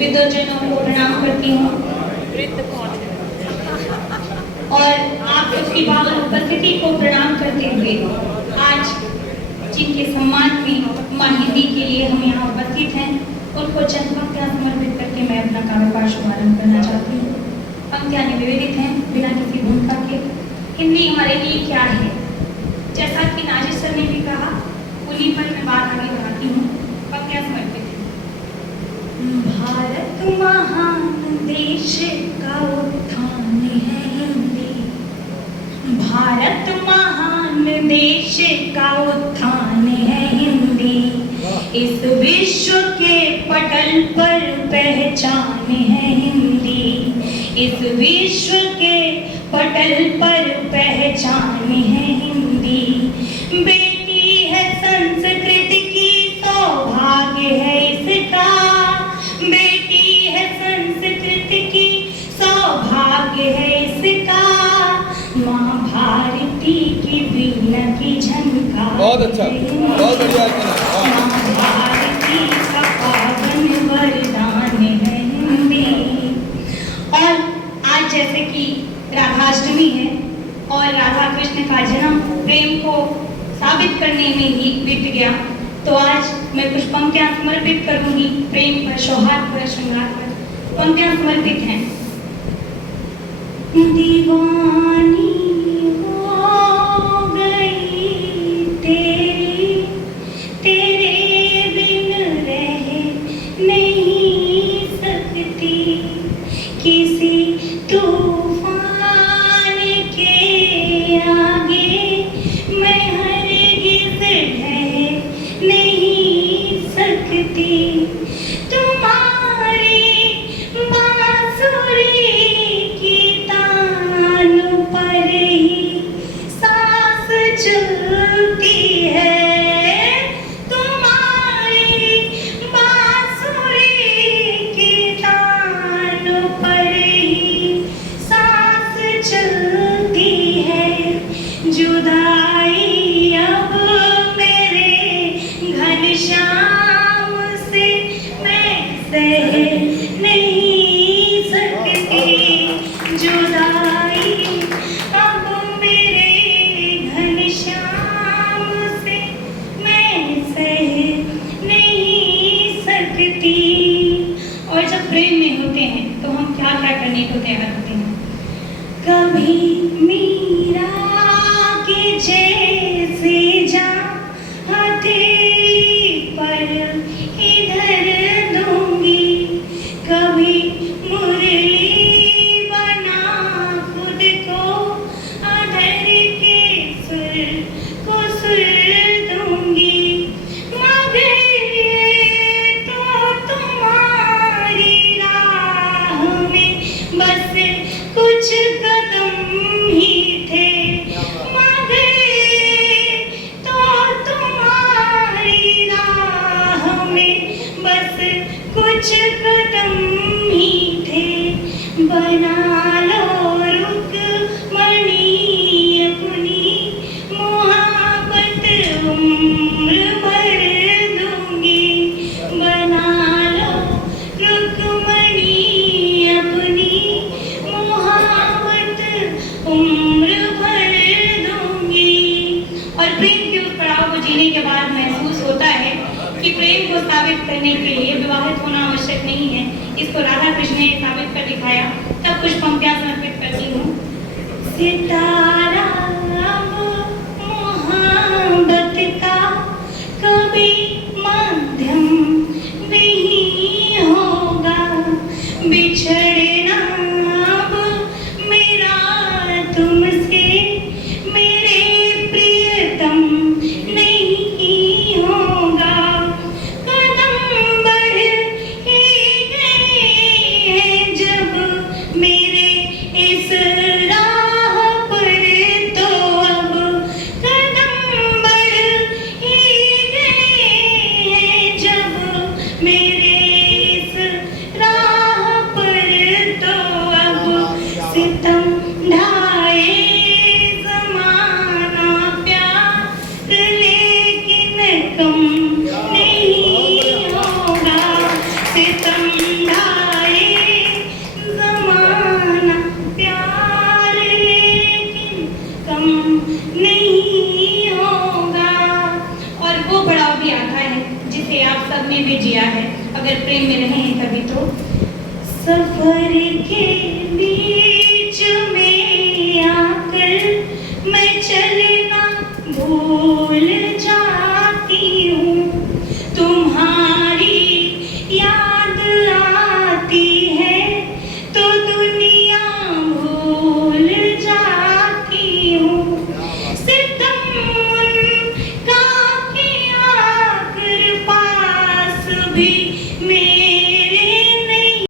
विद्वजनों को प्रणाम करती हूँ और आप सबकी पावन उपस्थिति को प्रणाम करते हुए आज जिनके सम्मान में माँ हिंदी के लिए हम यहाँ उपस्थित हैं उनको चंद पंक्तियाँ समर्पित करके मैं अपना कारोबार शुभारंभ करना चाहती हूँ। पंक्तियाँ निवेदित हैं बिना किसी भूमिका के। हिंदी हमारे लिए क्या है, जैसा कि नाजिर सर ने भी कहा, उन्हीं पर मैं बात आगे बढ़ाती हूँ। पंक्तियाँ समर्पित हैं। भारत महान देश का उत्थान है हिंदी, भारत महान देश का उत्थान है हिंदी, इस विश्व के पटल पर पहचान है हिंदी, इस विश्व के पटल पर पहचान है हिंदी, बेटी है संस्कृति की सौभाग्य है इसका, बेटी है संस्कृति की सौभाग्य है इसका, माँ भारती की वीणा की झनकार। बहुत अच्छा, बहुत बढ़िया। माँ भारती का पावन वरदान है हिंदी। और आज जैसे कि राधाष्टमी है और राधा कृष्ण का जन्म प्रेम को साबित करने में ही बीत गया, तो आज मैं कुछ पंक्तियाँ समर्पित करूंगी प्रेम पर, सौहार्द पर, श्रृंगार पर। पंक्तियाँ समर्पित हैं। दीवानी हो गई तेरी, तेरे बिन रह नहीं सकती, किसी तूफान के आगे मैं हरगिज़ ढह नहीं सकती, तुम्हारी बांसुरी की तान पर ही सांस चलती है, तुम्हारी बांसुरी की तान पर ही सांस चलती है, जुदाई अब मेरे घनश्याम से मैं सह नहीं सकती, जुदाई अब मेरे घनश्याम से मैं सह नहीं सकती। और जब प्रेम में होते हैं तो हम क्या क्या करने को तैयार होते हैं। कभी मीरा के जैसे जा हथेली पर इधर दूंगी, कभी मुरली बना खुद को अधर के सुर को सुर दूंगी, मगर तो तुम्हारी राह में बस कुछ कदम ही थे, मगर तो तुम्हारी राह में बस कुछ कदम ही थे, बना लो रुकमणी अपनी मोहब्बत उम्र भर दूंगी, बना लो रुकमणी अपनी मोहब्बत उम्र भर दूंगी। और प्रेम के उस पड़ाव को जीने के बाद महसूस होता है कि प्रेम को साबित करने के लिए विवाहित होना आवश्यक नहीं है। इसको राधा कृष्ण ने साबित कर दिखाया। तब कुछ पंक्तियाँ समर्पित करती हूँ। सितारा अब मोहब्बत का कभी माध्यम नहीं होगा, बिछड़ना अब मेरा तुमसे मेरे प्रियतम नहीं होगा, कदम बढ़ ही गए हैं जब मेरे इस राह पर भी आता है जिसे आप सब ने भी जिया है, अगर प्रेम में रहे हैं तभी तो। सफर के बीच में आकर मैं चलना भूल जाती हूँ,